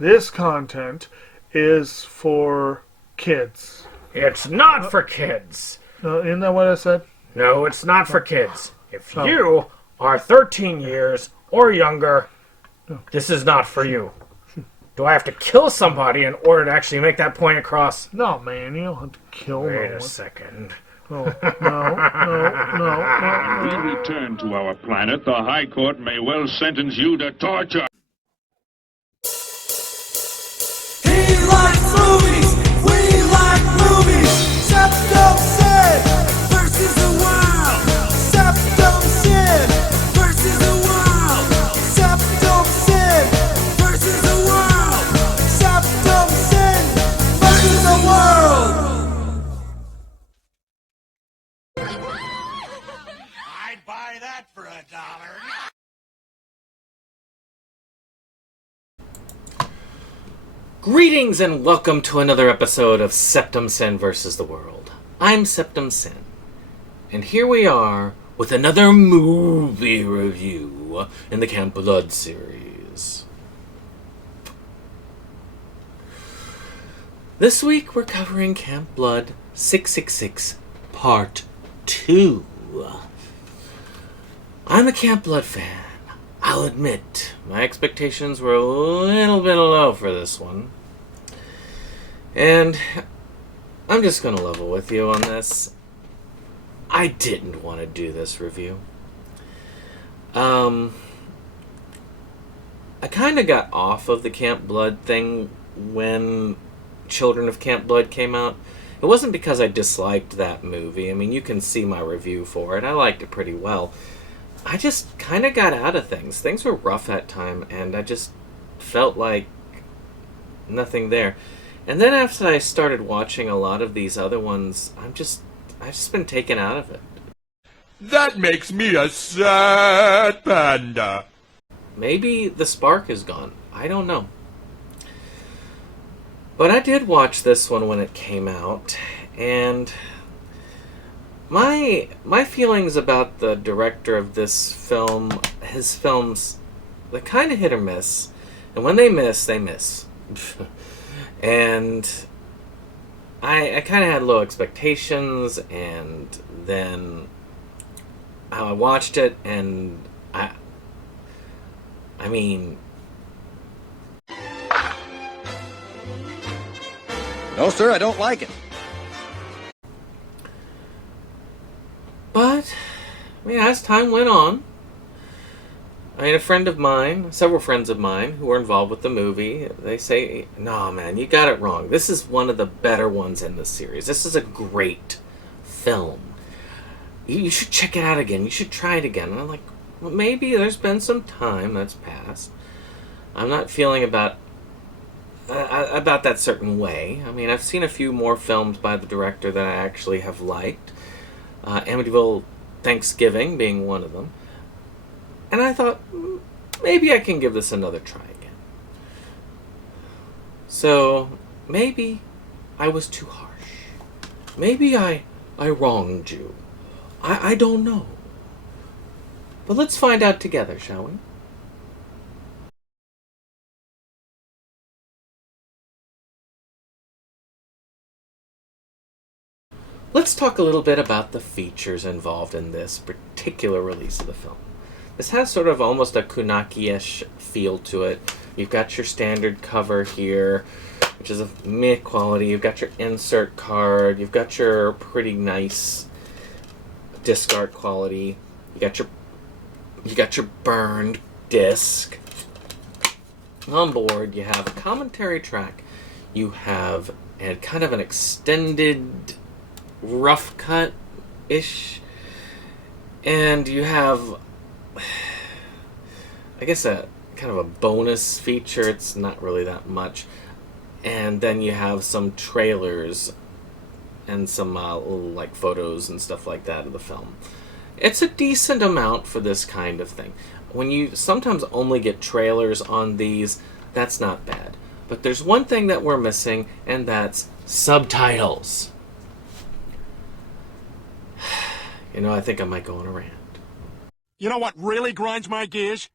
This content is for kids. It's not for kids. Isn't that what I said? No, it's not for kids. If Oh. you are 13 years or younger, this is not for you. Do I have to kill somebody in order to actually make that point across? No, man, you don't have to kill no Wait one. a second. Oh, no. We return to our planet. The High Court may well sentence you to torture. He likes movies, we like movies. SeptumSin versus the world. SeptumSin versus the world. SeptumSin versus the world. SeptumSin versus the world. I'd buy that for $1. Greetings and welcome to another episode of SeptumSin versus the World. I'm SeptumSin, and here we are with another movie review in the Camp Blood series. This week we're covering Camp Blood 666 Part 2. I'm a Camp Blood fan. I'll admit, my expectations were a little bit low for this one. And I'm just going to level with you on this. I didn't want to do this review. I kind of got off of the Camp Blood thing when Children of Camp Blood came out. It wasn't because I disliked that movie. I mean, you can see my review for it. I liked it pretty well. I just kind of got out of things. Things were rough at time, and I just felt like nothing there. And then after I started watching a lot of these other ones, I've just been taken out of it. That makes me a sad panda. Maybe the spark is gone. I don't know. But I did watch this one when it came out, and my feelings about the director of this film, his films, they're kind of hit or miss. And when they miss, they miss. And I kind of had low expectations, and then I watched it, and I mean... No, sir, I don't like it. But, I mean, as time went on, I mean, several friends of mine who were involved with the movie, they say, "No, man, you got it wrong. This is one of the better ones in the series. This is a great film. You should check it out again. You should try it again." And I'm like, well, maybe there's been some time that's passed. I'm not feeling about that certain way. I mean, I've seen a few more films by the director that I actually have liked. Amityville Thanksgiving being one of them. And I thought, maybe I can give this another try again. So, maybe I was too harsh. Maybe I wronged you. I don't know. But let's find out together, shall we? Let's talk a little bit about the features involved in this particular release of the film. This has sort of almost a Kunaki-ish feel to it. You've got your standard cover here, which is of mid quality. You've got your insert card. You've got your pretty nice disc art quality. You got your burned disc. On board, you have a commentary track. You have a kind of an extended rough cut-ish, and you have, I guess, a kind of a bonus feature. It's not really that much, and then you have some trailers and some little, like, photos and stuff like that of the film. It's a decent amount for this kind of thing. When you sometimes only get trailers on these, that's not bad. But there's one thing that we're missing, and that's subtitles. You know, I think I might go on a rant. You know what really grinds my gears?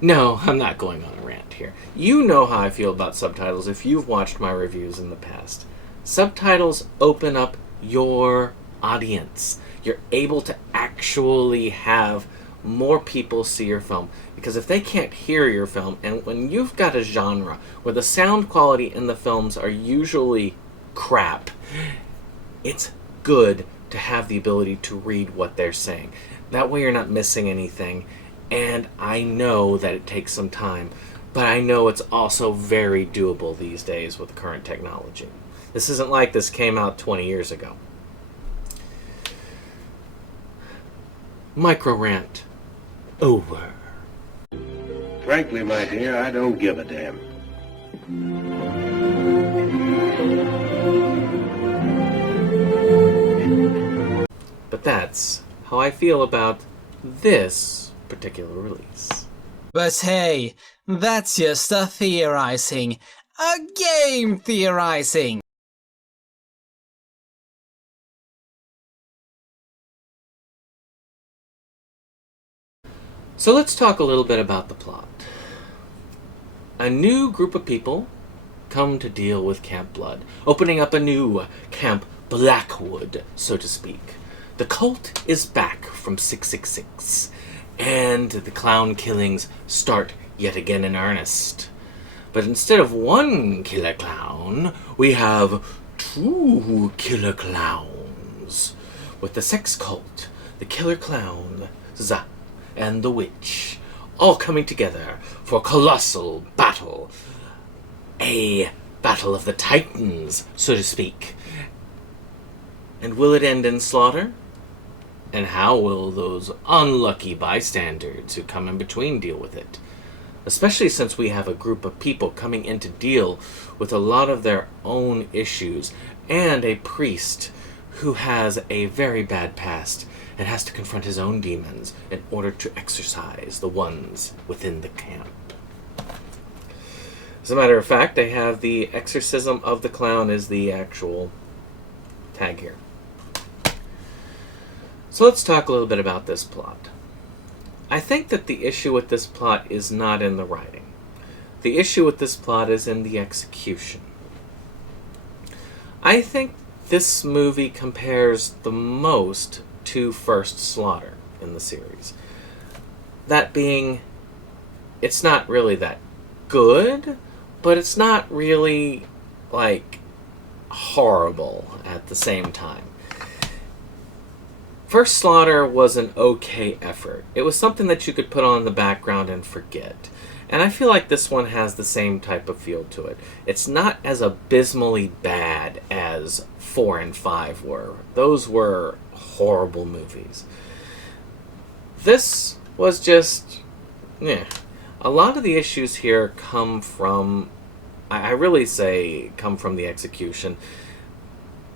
No, I'm not going on a rant here. You know how I feel about subtitles if you've watched my reviews in the past. Subtitles open up your audience. You're able to actually have more people see your film. Because if they can't hear your film, and when you've got a genre where the sound quality in the films are usually crap, it's good to have the ability to read what they're saying. That way you're not missing anything. And I know that it takes some time, but I know it's also very doable these days with current technology. This isn't like this came out 20 years ago. Micro rant over. Frankly, my dear, I don't give a damn. But that's how I feel about this particular release. But hey, that's just a theorizing. A game theorizing! So let's talk a little bit about the plot. A new group of people come to deal with Camp Blood, opening up a new Camp Blackwood, so to speak. The cult is back from 666, and the clown killings start yet again in earnest. But instead of one killer clown, we have two killer clowns. With the sex cult, the killer clown, and the witch, all coming together for a colossal battle. A battle of the titans, so to speak. And will it end in slaughter? And how will those unlucky bystanders who come in between deal with it? Especially since we have a group of people coming in to deal with a lot of their own issues, and a priest who has a very bad past and has to confront his own demons in order to exorcise the ones within the camp. As a matter of fact, I have the exorcism of the clown as the actual tag here. So let's talk a little bit about this plot. I think that the issue with this plot is not in the writing. The issue with this plot is in the execution. I think this movie compares the most to First Slaughter in the series. That being, it's not really that good, but it's not really, like, horrible at the same time. First Slaughter was an okay effort. It was something that you could put on in the background and forget. And I feel like this one has the same type of feel to it. It's not as abysmally bad as 4 and 5 were. Those were horrible movies. This was just, a lot of the issues here come from, I really say come from the execution.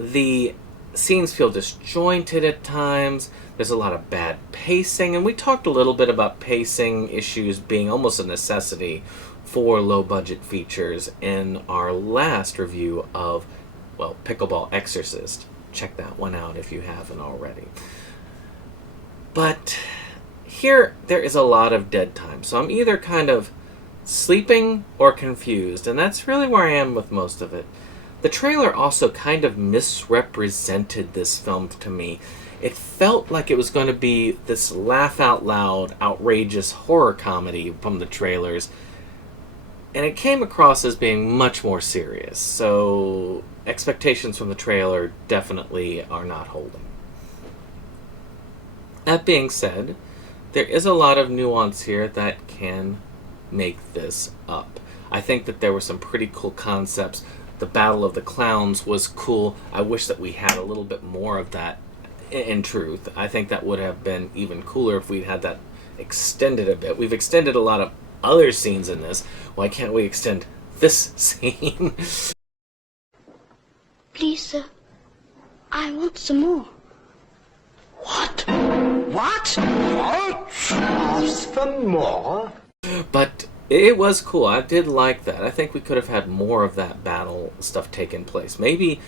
The scenes feel disjointed at times. There's a lot of bad pacing, and we talked a little bit about pacing issues being almost a necessity for low-budget features in our last review of, well, Pickleball Exorcist. Check that one out if you haven't already. But here, there is a lot of dead time, so I'm either kind of sleeping or confused, and that's really where I am with most of it. The trailer also kind of misrepresented this film to me. It felt like it was going to be this laugh-out-loud, outrageous horror comedy from the trailers, and it came across as being much more serious, so expectations from the trailer definitely are not holding. That being said, there is a lot of nuance here that can make this up. I think that there were some pretty cool concepts. The Battle of the Clowns was cool. I wish that we had a little bit more of that in truth. I think that would have been even cooler if we'd had that extended a bit. We've extended a lot of other scenes in this. Why can't we extend this scene? Please, sir. I want some more. What? What? Ask for more? But it was cool. I did like that. I think we could have had more of that battle stuff taking place. Maybe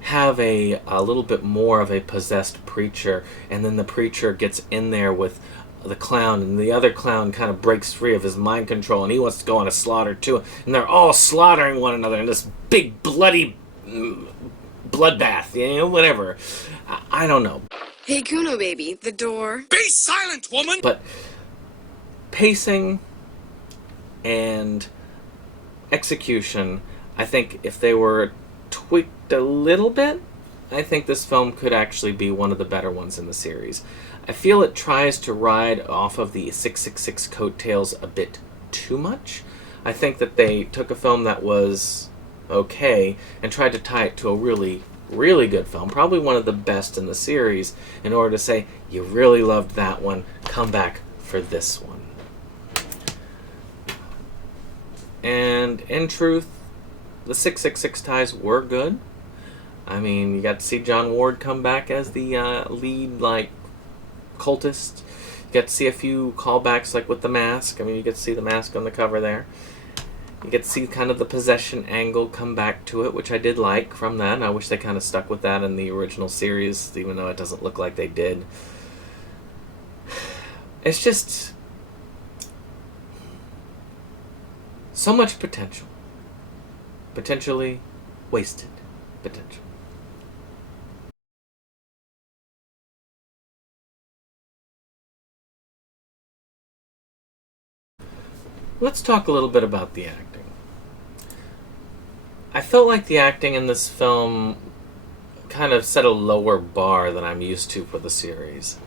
have a little bit more of a possessed preacher, and then the preacher gets in there with the clown, and the other clown kind of breaks free of his mind control, and he wants to go on a slaughter too, and they're all slaughtering one another in this big bloody bloodbath, whatever. I don't know. Hey, Kuno baby, the door. Be silent, woman! But pacing and execution, I think if they were tweaked a little bit, I think this film could actually be one of the better ones in the series. I feel it tries to ride off of the 666 coattails a bit too much. I think that they took a film that was okay and tried to tie it to a really, really good film, probably one of the best in the series, in order to say, you really loved that one, come back for this one. And in truth, the 666 ties were good. I mean, you got to see John Ward come back as the lead, cultist. You get to see a few callbacks, with the mask. I mean, you get to see the mask on the cover there. You get to see kind of the possession angle come back to it, which I did like from that. And I wish they kind of stuck with that in the original series, even though it doesn't look like they did. It's just so much potential. Potentially wasted potential. Let's talk a little bit about the acting. I felt like the acting in this film kind of set a lower bar than I'm used to for the series.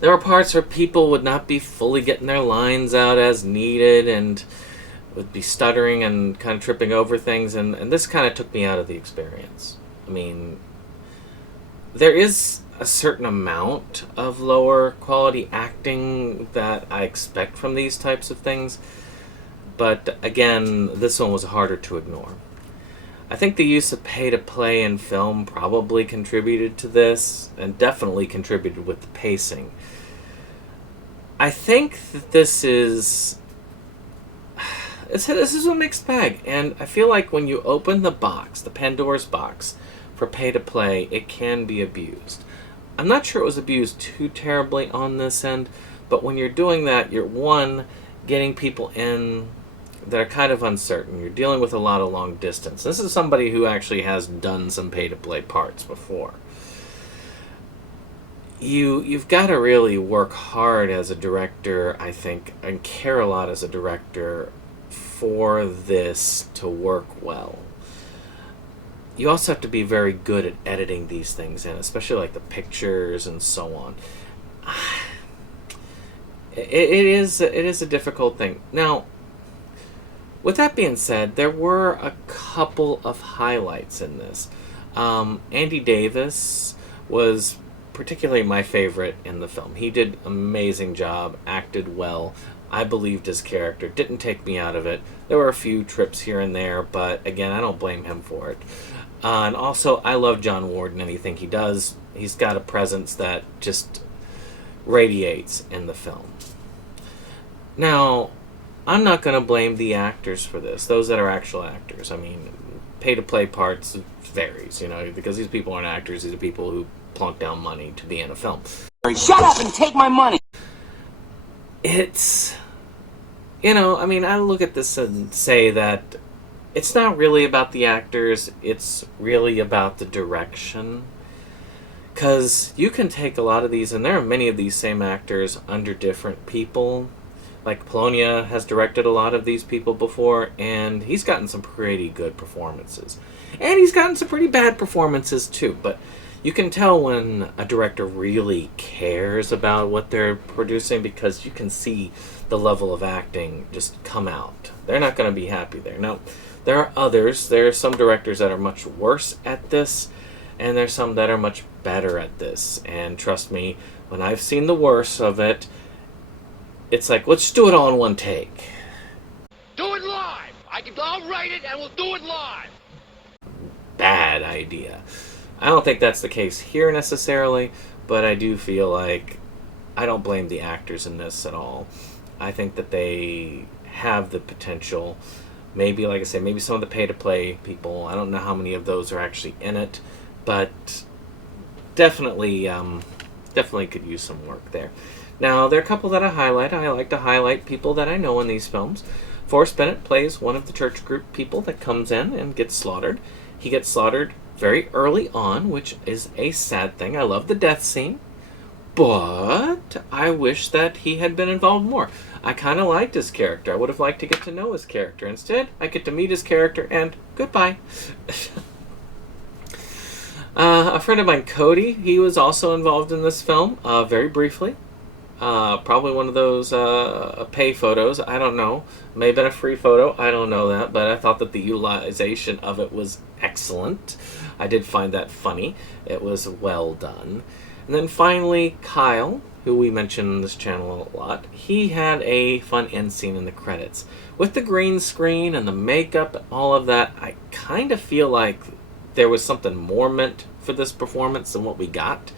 There were parts where people would not be fully getting their lines out as needed and would be stuttering and kind of tripping over things, and this kind of took me out of the experience. I mean, there is a certain amount of lower quality acting that I expect from these types of things, but again, this one was harder to ignore. I think the use of pay-to-play in film probably contributed to this, and definitely contributed with the pacing. I think that this is a mixed bag, and I feel like when you open the box, the Pandora's box, for pay-to-play, it can be abused. I'm not sure it was abused too terribly on this end, but when you're doing that, you're, one, getting people in that are kind of uncertain. You're dealing with a lot of long distance. This is somebody who actually has done some pay-to-play parts before. You've got to really work hard as a director, I think, and care a lot as a director for this to work well. You also have to be very good at editing these things in, especially the pictures and so on. It is a difficult thing. Now, with that being said, there were a couple of highlights in this. Andy Davis was particularly my favorite in the film. He did an amazing job, acted well. I believed his character, didn't take me out of it. There were a few trips here and there, but again, I don't blame him for it. And also, I love John Ward in anything he does. He's got a presence that just radiates in the film. Now, I'm not going to blame the actors for this, those that are actual actors. I mean, pay-to-play parts varies, because these people aren't actors. These are people who plunk down money to be in a film. Shut up and take my money! It's, I look at this and say that it's not really about the actors, it's really about the direction. Because you can take a lot of these, and there are many of these same actors under different people. Like Polonia has directed a lot of these people before, and he's gotten some pretty good performances. And he's gotten some pretty bad performances too, but you can tell when a director really cares about what they're producing, because you can see the level of acting just come out. They're not going to be happy there. Now, there are others. There are some directors that are much worse at this, and there's some that are much better at this. And trust me, when I've seen the worst of it, it's like, let's do it all in one take. Do it live! I'll write it and we'll do it live! Bad idea. I don't think that's the case here necessarily, but I do feel like I don't blame the actors in this at all. I think that they have the potential. Maybe, like I say, maybe some of the pay-to-play people, I don't know how many of those are actually in it, but definitely could use some work there. Now, there are a couple that I highlight. I like to highlight people that I know in these films. Forrest Bennett plays one of the church group people that comes in and gets slaughtered. He gets slaughtered very early on, which is a sad thing. I love the death scene, but I wish that he had been involved more. I kind of liked his character. I would have liked to get to know his character. Instead, I get to meet his character and goodbye. A friend of mine, Cody, he was also involved in this film, very briefly. Probably one of those pay photos. I don't know. May have been a free photo. I don't know that. But I thought that the utilization of it was excellent. I did find that funny. It was well done. And then finally, Kyle, who we mention in this channel a lot, he had a fun end scene in the credits. With the green screen and the makeup and all of that, I kind of feel like there was something more meant for this performance than what we got.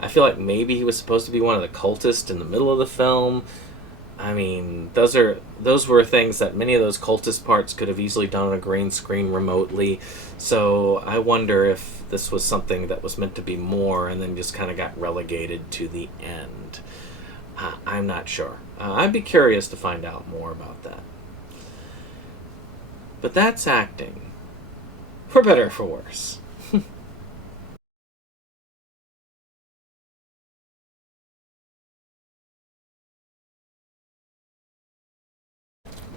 I feel like maybe he was supposed to be one of the cultists in the middle of the film. I mean, those were things that many of those cultist parts could have easily done on a green screen remotely. So I wonder if this was something that was meant to be more and then just kind of got relegated to the end. I'm not sure. I'd be curious to find out more about that. But that's acting. For better or for worse.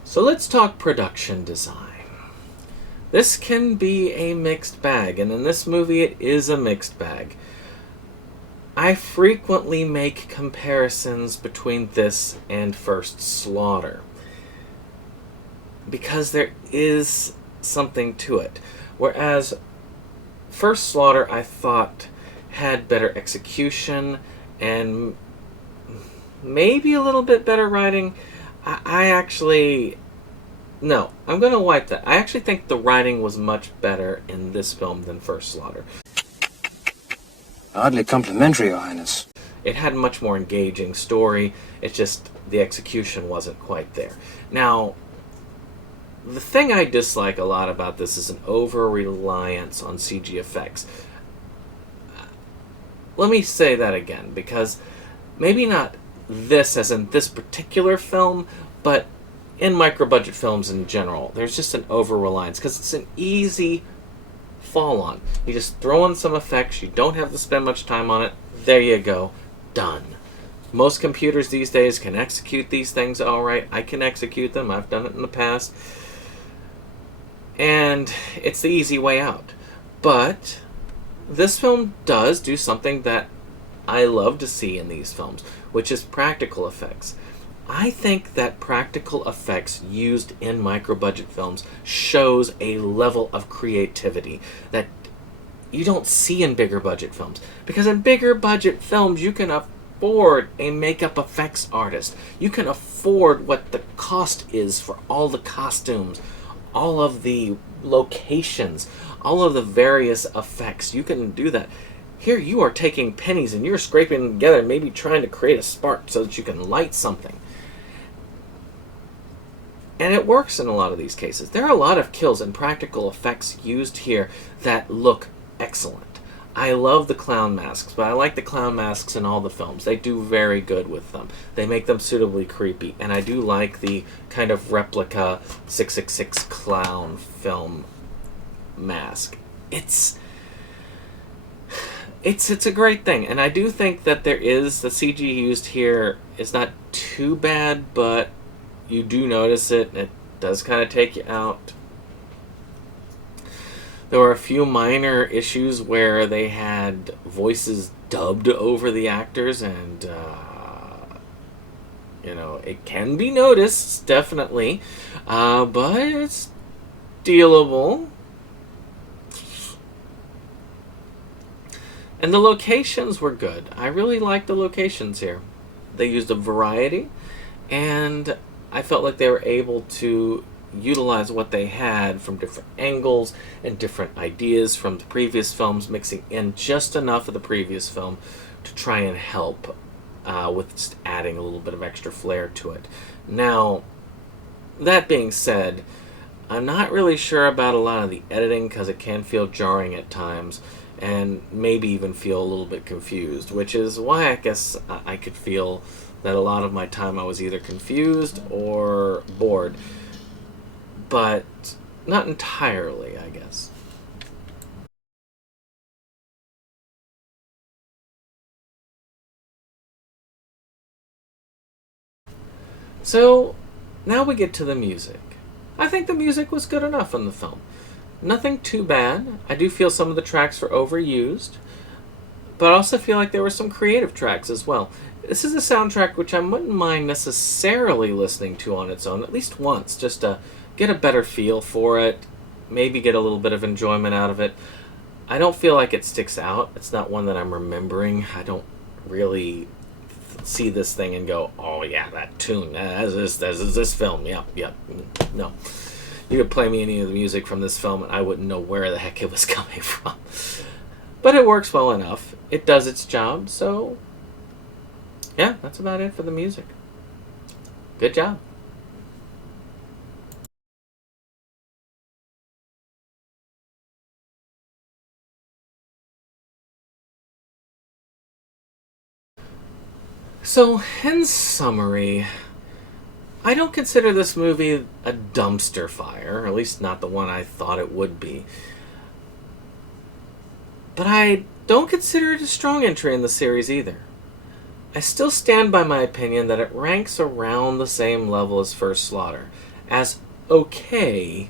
So let's talk production design. This can be a mixed bag, and in this movie it is a mixed bag. I frequently make comparisons between this and First Slaughter, because there is something to it. Whereas First Slaughter, I thought, had better execution and maybe a little bit better writing. I actually... No, I'm going to wipe that. I actually think the writing was much better in this film than First Slaughter. Oddly complimentary, Your Highness. It had a much more engaging story. It's just the execution wasn't quite there. Now, the thing I dislike a lot about this is an over-reliance on CG effects. Let me say that again, because maybe not this as in this particular film, but in micro-budget films in general, there's just an over-reliance, because it's an easy fall-on. You just throw in some effects, you don't have to spend much time on it, there you go, done. Most computers these days can execute these things alright. I can execute them, I've done it in the past. And it's the easy way out. But this film does do something that I love to see in these films, which is practical effects. I think that practical effects used in micro-budget films shows a level of creativity that you don't see in bigger budget films. Because in bigger budget films, you can afford a makeup effects artist. You can afford what the cost is for all the costumes, all of the locations, all of the various effects. You can do that. Here you are taking pennies and you're scraping them together, maybe trying to create a spark so that you can light something. And it works in a lot of these cases. There are a lot of kills and practical effects used here that look excellent. I love the clown masks, but I like the clown masks in all the films. They do very good with them. They make them suitably creepy. And I do like the kind of replica 666 clown film mask. It's a great thing. And I do think that there is, the CG used here is not too bad, but you do notice it, and it does kind of take you out. There were a few minor issues where they had voices dubbed over the actors, and, you know, it can be noticed, definitely, but it's dealable. And the locations were good. I really liked the locations here. They used a variety, and I felt like they were able to utilize what they had from different angles and different ideas from the previous films, mixing in just enough of the previous film to try and help with just adding a little bit of extra flair to it. Now, that being said, I'm not really sure about a lot of the editing because it can feel jarring at times and maybe even feel a little bit confused, which is why I guess I could feel that a lot of my time I was either confused or bored. But not entirely, I guess. So, now we get to the music. I think the music was good enough in the film. Nothing too bad. I do feel some of the tracks were overused, but I also feel like there were some creative tracks as well. This is a soundtrack which I wouldn't mind necessarily listening to on its own, at least once, just to get a better feel for it, maybe get a little bit of enjoyment out of it. I don't feel like it sticks out. It's not one that I'm remembering. I don't really see this thing and go, oh yeah, that tune, that is this film, yep. No. You could play me any of the music from this film and I wouldn't know where the heck it was coming from. But it works well enough. It does its job, so yeah, that's about it for the music. Good job. So, in summary, I don't consider this movie a dumpster fire, or at least not the one I thought it would be. But I don't consider it a strong entry in the series either. I still stand by my opinion that it ranks around the same level as First Slaughter, as okay,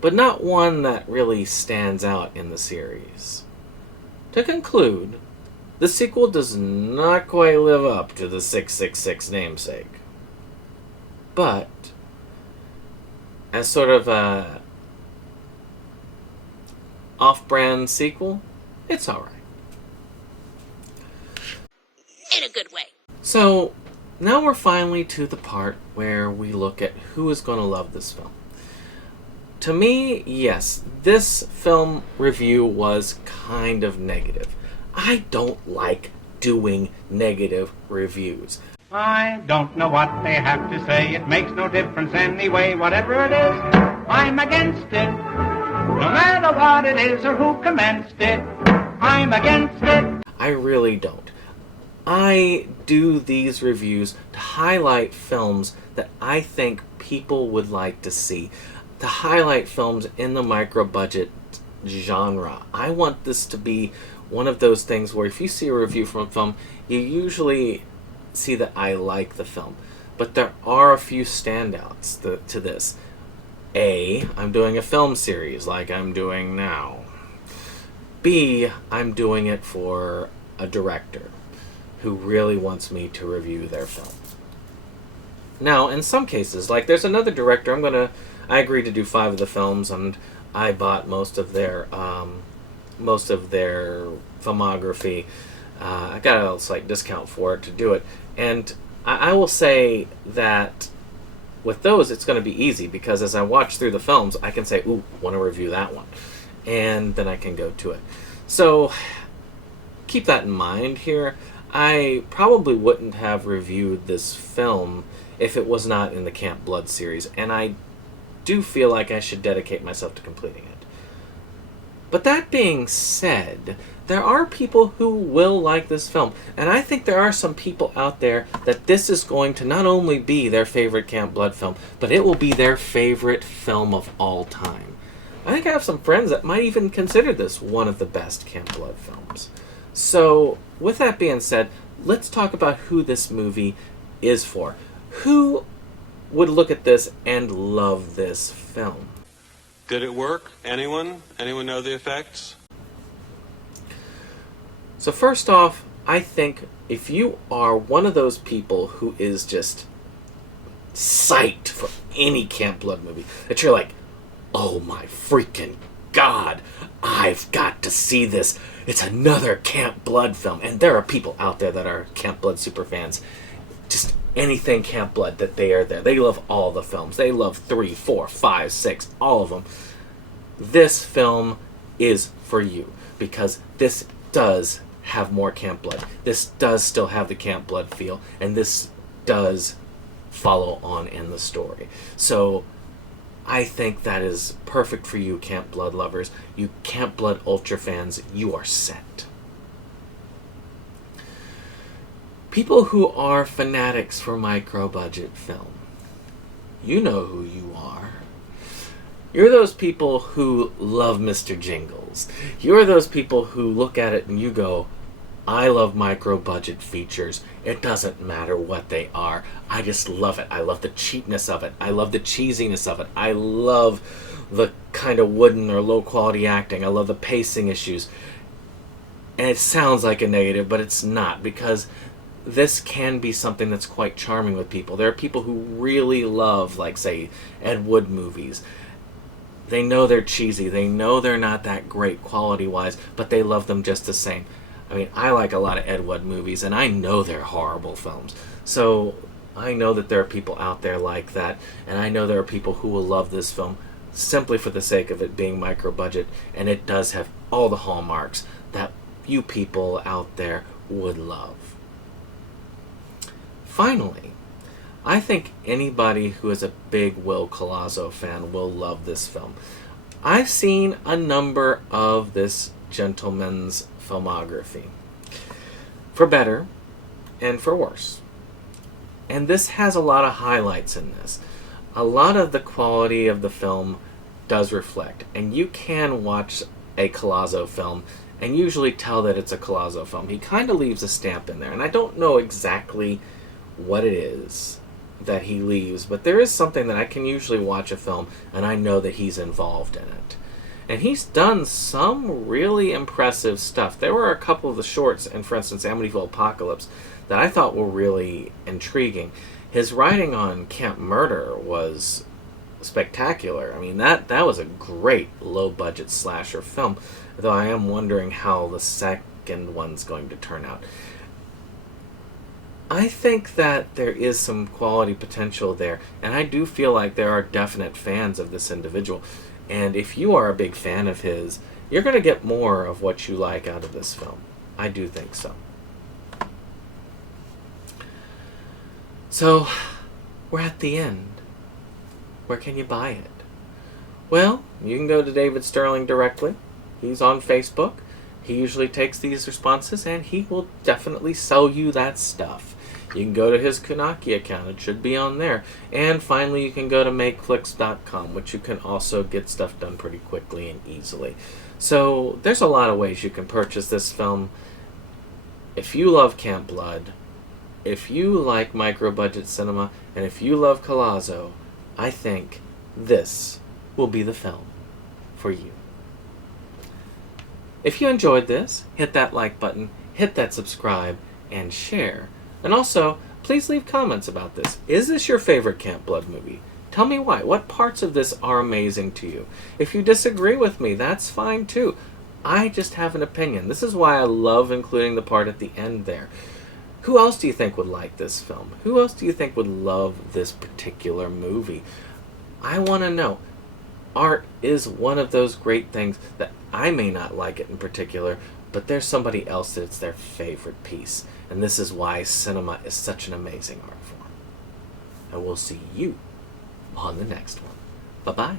but not one that really stands out in the series. To conclude, the sequel does not quite live up to the 666 namesake. But, as sort of a off-brand sequel, it's alright. In a good way. So, now we're finally to the part where we look at who is going to love this film. To me, yes, this film review was kind of negative. I don't like doing negative reviews. I don't know what they have to say. It makes no difference anyway. Whatever it is, I'm against it. No matter what it is or who commenced it, I'm against it. I really don't. I do these reviews to highlight films that I think people would like to see. To highlight films in the micro-budget genre. I want this to be one of those things where if you see a review from a film, you usually see that I like the film. But there are a few standouts to this. A, I'm doing a film series like I'm doing now. B, I'm doing it for a director who really wants me to review their film. Now, in some cases, like there's another director, I agreed to do 5 of the films, and I bought most of their filmography. I got a slight discount for it to do it, and I will say that with those it's going to be easy because as I watch through the films, I can say, "Ooh, want to review that one," and then I can go to it. So keep that in mind here. I probably wouldn't have reviewed this film if it was not in the Camp Blood series, and I do feel like I should dedicate myself to completing it. But that being said, there are people who will like this film, and I think there are some people out there that this is going to not only be their favorite Camp Blood film, but it will be their favorite film of all time. I think I have some friends that might even consider this one of the best Camp Blood films. So, with that being said, let's talk about who this movie is for. Who would look at this and love this film? Did it work? Anyone? Anyone know the effects? So first off, I think if you are one of those people who is just psyched for any Camp Blood movie, that you're like, oh my freaking God, I've got to see this. It's another Camp Blood film. And there are people out there that are Camp Blood super fans. Just anything Camp Blood that they are there. They love all the films. They love 3, 4, 5, 6, all of them. This film is for you because this does have more Camp Blood. This does still have the Camp Blood feel, and this does follow on in the story. So I think that is perfect for you Camp Blood lovers. You Camp Blood Ultra fans, you are set. People who are fanatics for micro-budget film, you know who you are. You're those people who love Mr. Jingles. You're those people who look at it and you go, I love micro-budget features. It doesn't matter what they are. I just love it. I love the cheapness of it. I love the cheesiness of it. I love the kind of wooden or low-quality acting. I love the pacing issues. And it sounds like a negative, but it's not, because this can be something that's quite charming with people. There are people who really love, like, say, Ed Wood movies. They know they're cheesy. They know they're not that great quality-wise, but they love them just the same. I mean, I like a lot of Ed Wood movies, and I know they're horrible films. So I know that there are people out there like that, and I know there are people who will love this film simply for the sake of it being micro-budget, and it does have all the hallmarks that you people out there would love. Finally, I think anybody who is a big Will Colazzo fan will love this film. I've seen a number of this gentleman's filmography, for better and for worse. And this has a lot of highlights in this. A lot of the quality of the film does reflect, and you can watch a Colazzo film and usually tell that it's a Colazzo film. He kind of leaves a stamp in there, and I don't know exactly what it is that he leaves, but there is something that I can usually watch a film and I know that he's involved in it. And he's done some really impressive stuff. There were a couple of the shorts, and for instance, Amityville Apocalypse, that I thought were really intriguing. His writing on Camp Murder was spectacular. I mean, that was a great low-budget slasher film, though I am wondering how the second one's going to turn out. I think that there is some quality potential there, and I do feel like there are definite fans of this individual. And if you are a big fan of his, you're going to get more of what you like out of this film. I do think so. So, we're at the end. Where can you buy it? Well, you can go to David Sterling directly. He's on Facebook. He usually takes these responses, and he will definitely sell you that stuff. You can go to his Kunaki account. It should be on there. And finally, you can go to makeflix.com, which you can also get stuff done pretty quickly and easily. So there's a lot of ways you can purchase this film. If you love Camp Blood, if you like micro-budget cinema, and if you love Colazzo, I think this will be the film for you. If you enjoyed this, hit that like button, hit that subscribe, and share. And also, please leave comments about this. Is this your favorite Camp Blood movie? Tell me why. What parts of this are amazing to you? If you disagree with me, that's fine too. I just have an opinion. This is why I love including the part at the end there. Who else do you think would like this film? Who else do you think would love this particular movie? I want to know. Art is one of those great things that I may not like it in particular, but there's somebody else that it's their favorite piece. And this is why cinema is such an amazing art form. And we'll see you on the next one. Bye-bye.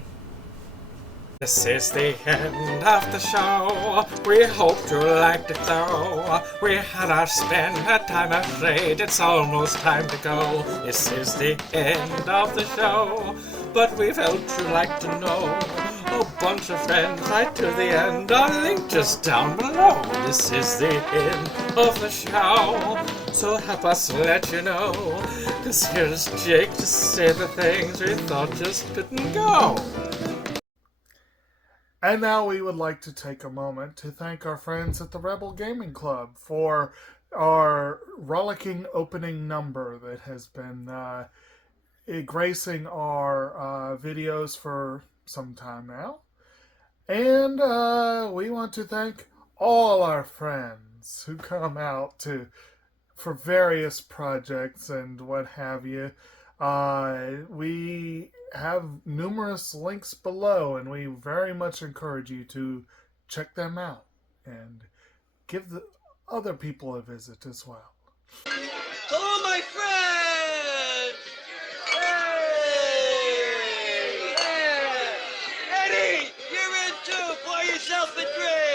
This is the end of the show. We hope you liked it though. We had our spend, had time afraid. It's almost time to go. This is the end of the show. But we felt you'd like to know. A bunch of friends right to the end. Our link just down below. This is the end of the show. So help us let you know. 'Cause here's Jake to say the things we thought just couldn't go. And now we would like to take a moment to thank our friends at the Rebel Gaming Club for our rollicking opening number that has been gracing our videos for some time now. And we want to thank all our friends who come out for various projects and what have you. We have numerous links below, and we very much encourage you to check them out and give the other people a visit as well. Hello, my friends! Hey! Yeah! Eddie, you're in too! Pour yourself a drink!